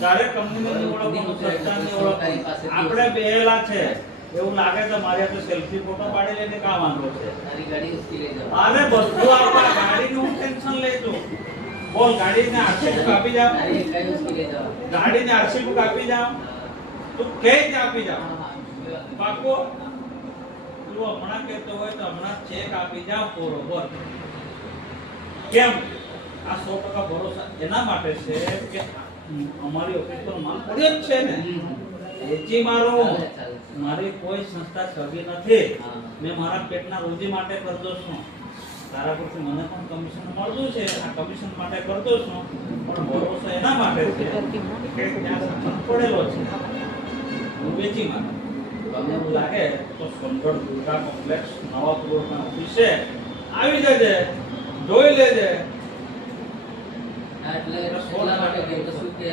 તારે કંપનીની ઓળખ સંસ્થાની ઓળખ આપણે બેહેલા છે એવું લાગે તો મારે તો સેલ્ફી ફોટો પાડી લઈને કામ વાંધો છે તારી ગાડી ઉસકી લઈ જાવ અરે બધું આપા ગાડીનું ટેન્શન લેજો બોલ ગાડીને આરસી બુક આપી જાવ તારી ગાડી ઉસકી લઈ જાવ ગાડીને આરસી બુક આપી જાવ તું કે જ આપી જાવ પાકો તું હમણાં કહેતો હોય તો હમણાં ચેક આપી જાવ બરોબર કેમ આ 100% ભરોસા એના માટે છે કે અમારી ઓફિસ પર માલ પડ્યો જ છે ને એચી મારો મારી કોઈ સંસ્થા સગી નથી મેં મારા પેટના રોજી માટે કરતો છું તારા પરથી મને પણ કમિશન મળતું છે આ કમિશન માટે કરતો છું પણ ભરોસો એના માટે છે કે ત્યાં સામાન પડેલો છે હું વેચી મારું તમને એવું લાગે તો સોનગઢ દુર્ગા કોમ્પ્લેક્સ નવાપુરના ઓફિસે આવી જજે જોઈ લેજે એટલે એટલા માટે કહ્યું શું કે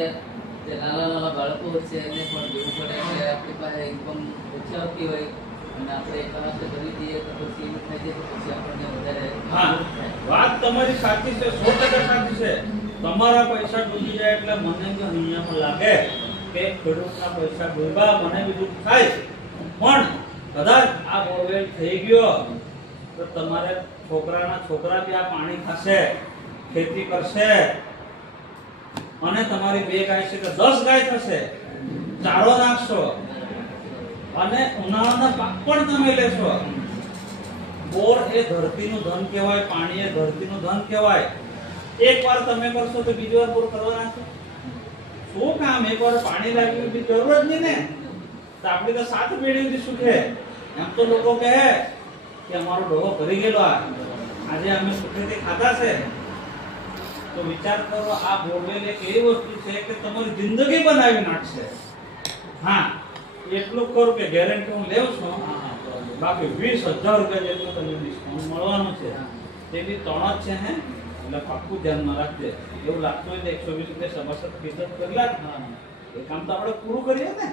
જે નાના બાળકો છે એને પણ જોવું પડે કે આપણી પાસે ઇન્કમ ઓછી આવતી હોય અને આપણે એક વખત કરી દઈએ તો પછી એવું થાય છે તો પછી આપણને વધારે હા વાત તમારી સાચી છે 100% સાચી છે તમારા પૈસા ડૂબી જાય એટલે મને જો અહીંયા લાગે કે ખેડૂતના પૈસા ડૂબ્યા મને બી દુઃખ થાય પણ કદાચ આ બોરવેલ થઈ ગયો તો તમારે છોકરા બી આ પાણી ખાશે ખેતી કરશે અને તમારી 2 ગાય છે કે 10 ગાય થશે ચારો નાખશો અને ઉનાળાના પાક પણ તમે લેશો બોર એ ધરતીનું ધન કહેવાય પાણી એ ધરતીનું ધન કહેવાય એકવાર તમે કરશો તો બીજી વાર બોર કરવાના છો શું કામ એકવાર પાણી લાગ્યું બી જરૂર જ નહીં ને તો આપણે તો 7 પેઢી સુધી સુખે એમ તો લોકો કહે કે અમારો ડોહો ભરી ગયેલો આજે અમે સુખેથી ખાધા છે તો વિચાર કરો આ બોરવેલ એક એવી વસ્તુ છે કે તમારી જિંદગી બનાવી નાખશે હા એટલું કરું કે ગેરંટી હું લેવ છું બાકી 20,000 રૂપિયા જેટલું તમને ડિસ્કાઉન્ટ મળવાનું છે તે બી 3 જ છે હે એટલે પાક્કું ધ્યાનમાં રાખજે એવું લાગતું હોય તો 120 રૂપિયા સભાસદ ફીસ કરી લાગ એ કામ તો આપણે પૂરું કરીએ ને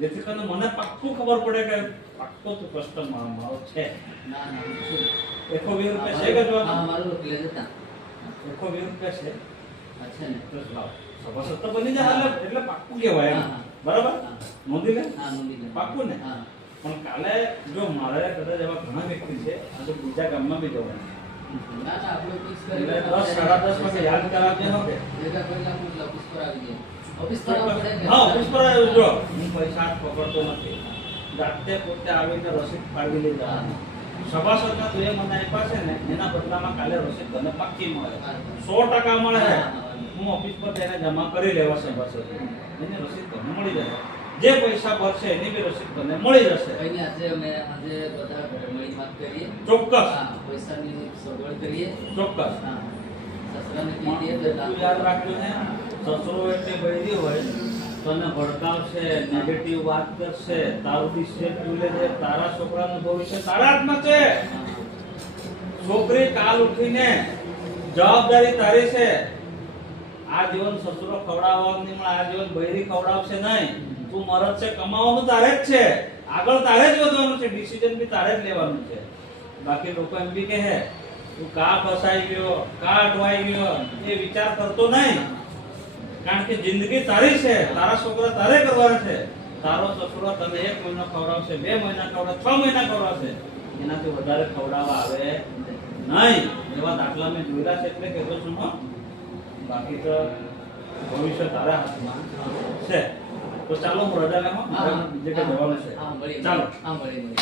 જેથી કરીને મને પાક્કું ખબર પડે કે પાક્કો તું કસ્ટમર મારો છે ના ના 120 રૂપિયા છે કે જો મારું એટલે જતા 120 રૂપિયા છે અચ્છા ને તો લાવ સભાસદ તો બની જાય એટલે પાક્કું કહેવાય એમ બરાબર નોંધી લે હા નોંધી લે પાક્કું ને હા પણ કાલે જો મારે કદાચ એવા ઘણા વ્યક્તિ છે આ તો બીજા ગામમાં બી જવાનું ના ના આપણે ફિક્સ કરી એટલે 10 10:30 વાગે યાદ કરાવજે હો કે ભેગા કરેલા એટલે ઓફિસ પર આવી જાય ઓફિસ પર આવવું પડે કે હા ઓફિસ પર આવ્યો જો હું પૈસા હાથ પકડતો નથી જાતે પોતે આવીને રસીદ ફાડી લઈ જવાની સભાસદના તું એ મને આપ્યા છે ને એના બદલામાં કાલે રસીદ તને પાક્કી મળે 100% મળે હું ઓફિસ પર તેને જમા કરી લેવા સભાસદ એને રસીદ તને મળી જશે જે પૈસા ભરશે એની બી રસીદ તને મળી જશે ભાઈને આજે બધા ઘરે મળી વાત કરીએ ચોક્કસ હા પૈસાની સગવડ કરીએ ચોક્કસ હા સસરાને કહી દઈએ તું યાદ રાખજો ને સસરો એટલે બૈરી હોય તને ભડકાવશે નેગેટિવ વાત કરશે તારું ડિસિઝન તું લેજે તારા છોકરાનું ભવિષ્ય તારા હાથમાં છે છોકરી કાલ ઉઠીને જવાબદારી તારી છે આ જીવન સસરો ખવડાવવાનું નહીં મળે આ જીવન બૈરી ખવડાવશે નહીં તું મરદ છે કમાવાનું તારે જ છે આગળ તારે જ વધવાનું છે ડિસિઝન બી તારે જ લેવાનું છે બાકી લોકો એમ બી કહે તું કા ફસાઈ ગયો કા અટવાઈ ગયો એ વિચાર કરતો નહીં કારણ કે જિંદગી તારી છે તારા છોકરા તારે કરવાના છે તારો સસરો તને 1 મહિનો ખવડાવશે 2 મહિના ખવડાવશે 6 મહિના ખવડાવશે એનાથી વધારે ખવડાવવા આવે નહીં એવા દાખલા મેં જોયેલા છે એટલે કહેતો છું હો બાકી તો ભવિષ્ય તારા હાથમાં છે તો ચાલો હું રજા લેવા મારે બીજે કે જવાનું છે હા મળી ચાલો હા મળી